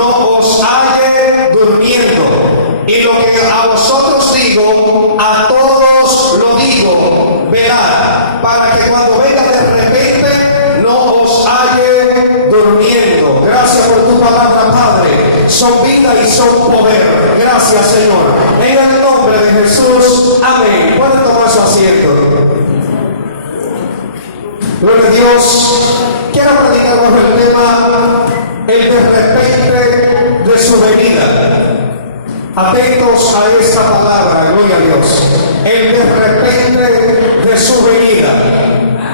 no os halle durmiendo. Y lo que a vosotros digo, a todos lo digo, velad, para que cuando venga de repente no os halle durmiendo. Gracias por tu palabra, Padre. Son vida y son poder. Gracias, Señor. En el nombre de Jesús. Amén. Pueden tomar su asiento. Gloria a Dios. Quiero predicar bajo el tema el de repente de su venida. Atentos a esta palabra, gloria a Dios. El de repente de su venida.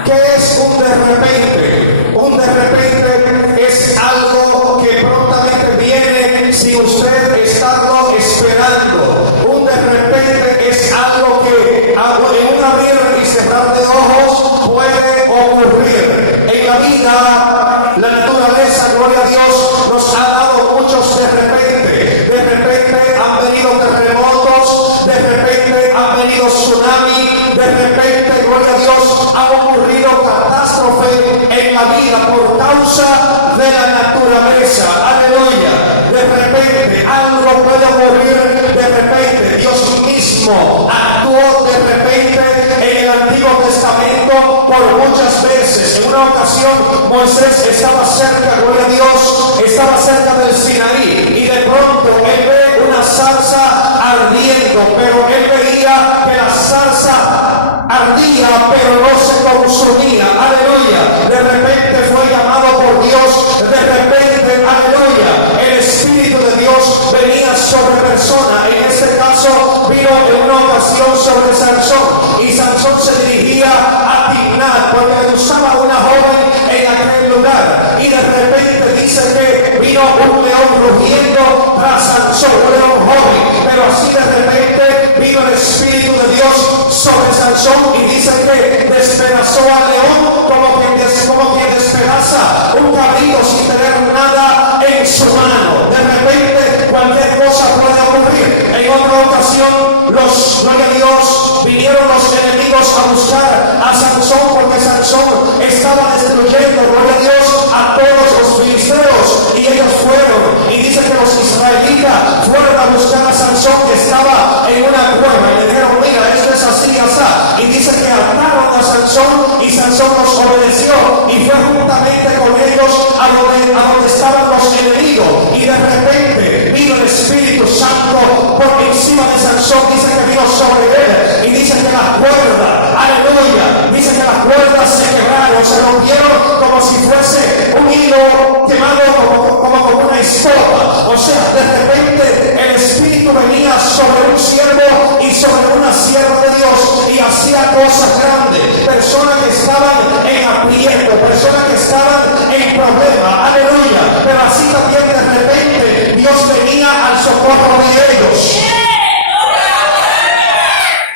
¿Qué es un de repente? Un de repente es algo que prontamente viene sin usted estarlo esperando. Un de repente es algo que en un abrir y cerrar de ojos puede ocurrir. En la vida, la naturaleza, gloria a Dios, nos ha dado muchos de repente. De repente han venido terremotos, de repente han venido tsunami, de repente, gloria a Dios, ha ocurrido catástrofe en la vida por causa de la naturaleza. Aleluya. De repente algo puede ocurrir, de repente Dios mismo actuó de repente en el Antiguo Testamento por muchas veces. En una ocasión Moisés estaba cerca, gloria a Dios, estaba cerca del Sinaí y de pronto él ve una zarza ardiendo, pero él veía que la zarza ardía pero no se consumía. Aleluya. De repente fue llamado por Dios, de repente, aleluya, el Espíritu de Dios venía sobre persona. En este caso vino en una ocasión sobre Sansón y Sansón se dirigía a Timnat porque le usaba una joven en aquel lugar y de repente dice que vino un león rugiendo tras Sansón, un león joven, pero así de repente vino el Espíritu de Dios sobre Sansón y dice que despedazó al león como quien despedaza un cabrito sin tener nada en su mano. De repente cualquier cosa puede ocurrir. En otra ocasión, gloria a Dios, vinieron los enemigos a buscar a Sansón porque Sansón estaba destruyendo, gloria a Dios, a todos los filisteos y ellos fueron y dice que los israelitas fueron a buscar a Sansón que estaba en una cueva y le dijeron, mira, esto es así y así, y dice que ataron a Sansón y Sansón los obedeció y fue juntamente con ellos a donde estaban los enemigos y de repente vino el Espíritu Santo por encima de Sansón, dice que vino sobre él y dice que las cuerdas, aleluya, dice que las cuerdas se quebraron, se rompieron como si fuese un hilo quemado como una estopa. O sea, de repente el Espíritu venía sobre un siervo y sobre una sierva de Dios y hacía cosas grandes. Personas que estaban en aprieto, personas que estaban en problema, aleluya, pero así también de repente Dios venía al socorro de ellos.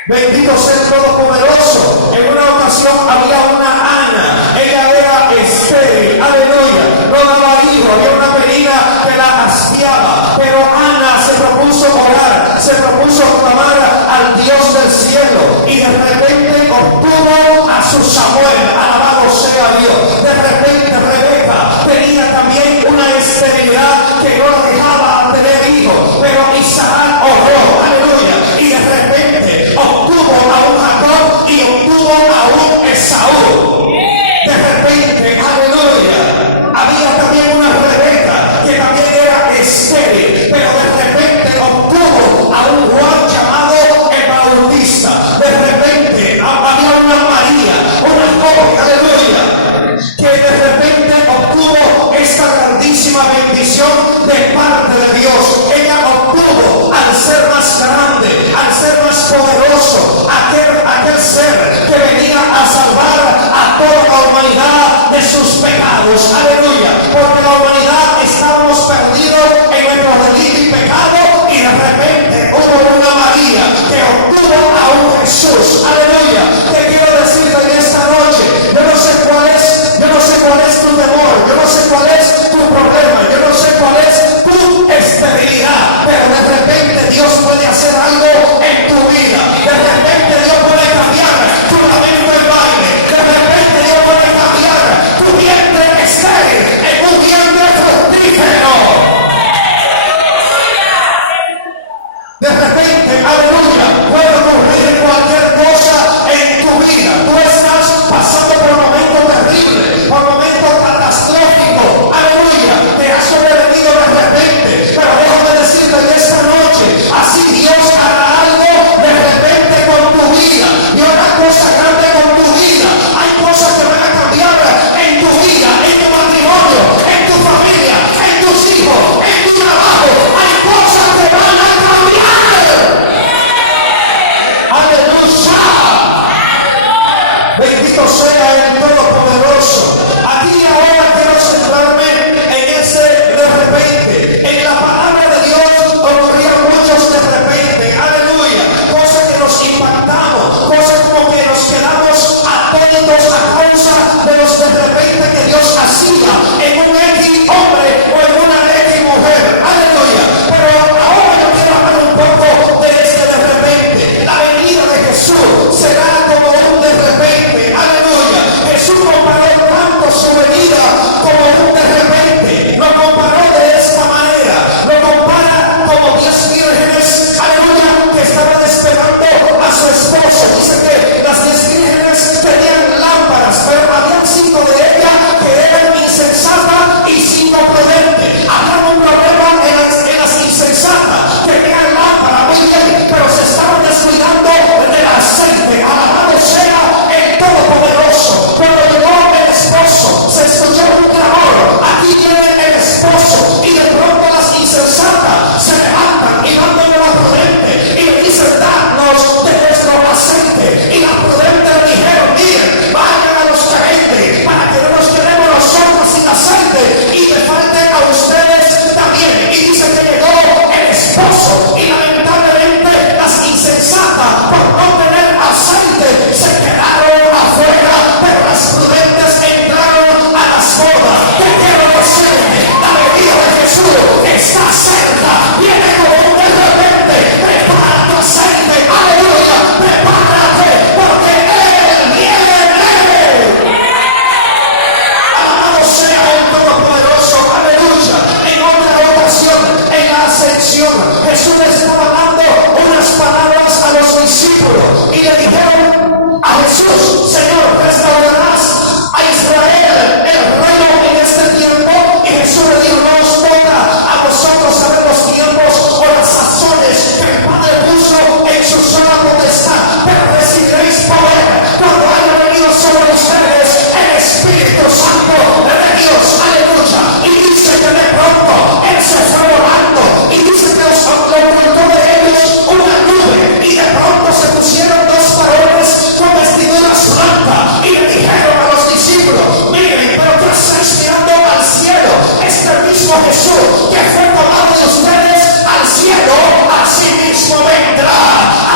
Bendito sea el Todopoderoso. En una ocasión había una Ana, ella era estéril, aleluya, no daba hijo, había una menina que la hastiaba, pero Ana se propuso orar, se propuso clamar al Dios del cielo y de repente obtuvo a su Samuel, alabado sea Dios. De repente Rebeca tenía también una esterilidad que no la dejaba tener hijos, pero Isaac oró, aleluya, y de repente obtuvo a un Jacob y obtuvo a un Esaú. De repente, aleluya, había también una Rebeca que también era estéril, pero de repente obtuvo a un Juan llamado el Bautista. De repente había una María, una joven, aleluya, Dios, y de pronto las insensatas se levantan y van donde la prudente y le dicen: danos de nuestro aceite. Y la prudente le dijeron: miren, vayan a los gerentes para que no nos quedemos nosotros sin aceite y le falte a ustedes también. Y dice que llegó el esposo, y lamentablemente las insensatas, por no tener aceite, se quedaron afuera, pero las prudentes entraron a las bodas. Te quiero decirte, la venida de Jesús está cerca, viene como un de repente. Prepara tu aceite, aleluya, prepárate, porque Él viene. Alabado sea el Todopoderoso, aleluya. En otra ocasión, en la ascensión, Jesús les estaba dando unas palabras a los discípulos y le dijeron a Jesús: Señor, restaurarás a Israel el reino en este tiempo. Y Jesús le dijo: no os toca a vosotros saber los tiempos o las sazones que el Padre puso en su sola potestad, pero recibiréis poder cuando haya venido sobre ustedes el Espíritu Santo de Dios, aleluya. Y dice que de pronto Él se fue volando, y dice que lo ocultó de ellos una nube, y de pronto se pusieron dos varones con vestiduras blancas y le dijeron a los discípulos: miren, pero que estáis mirando al cielo, este mismo Jesús que fue tomado de ustedes al cielo, así mismo vendrá,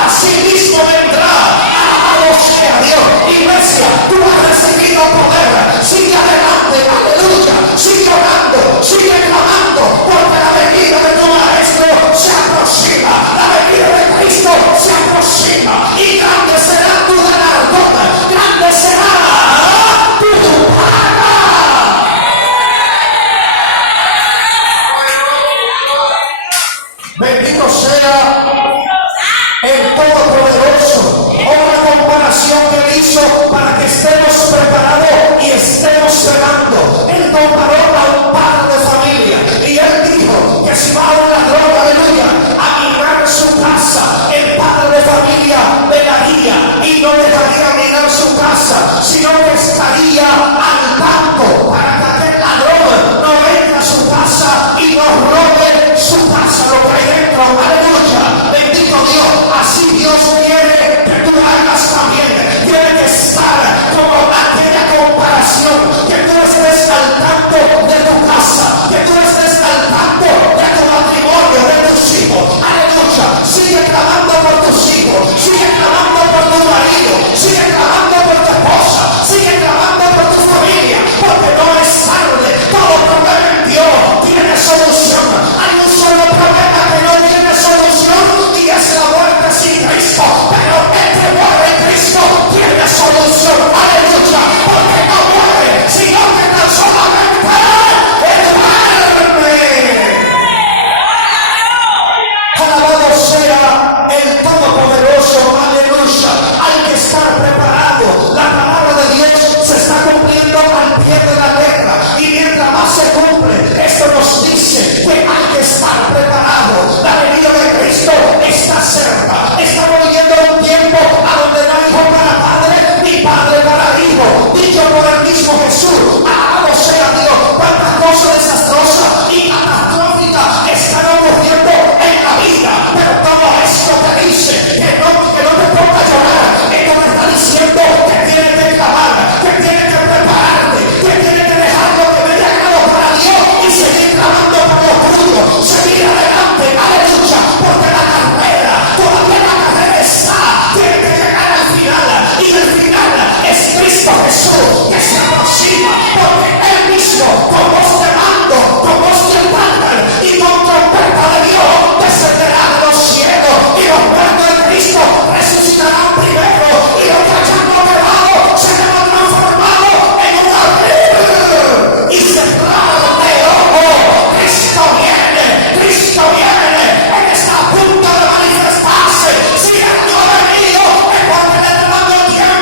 así mismo vendrá. Alabado sea Dios. Iglesia, tú has recibido poder, sigue adelante, aleluya, sigue orando, sigue clamando, porque la venida de tu maestro se aproxima, la venida de Cristo se aproxima, y grande será tu galardón, grande será tu paga. Bendito sea el Todopoderoso. Otra comparación que él hizo para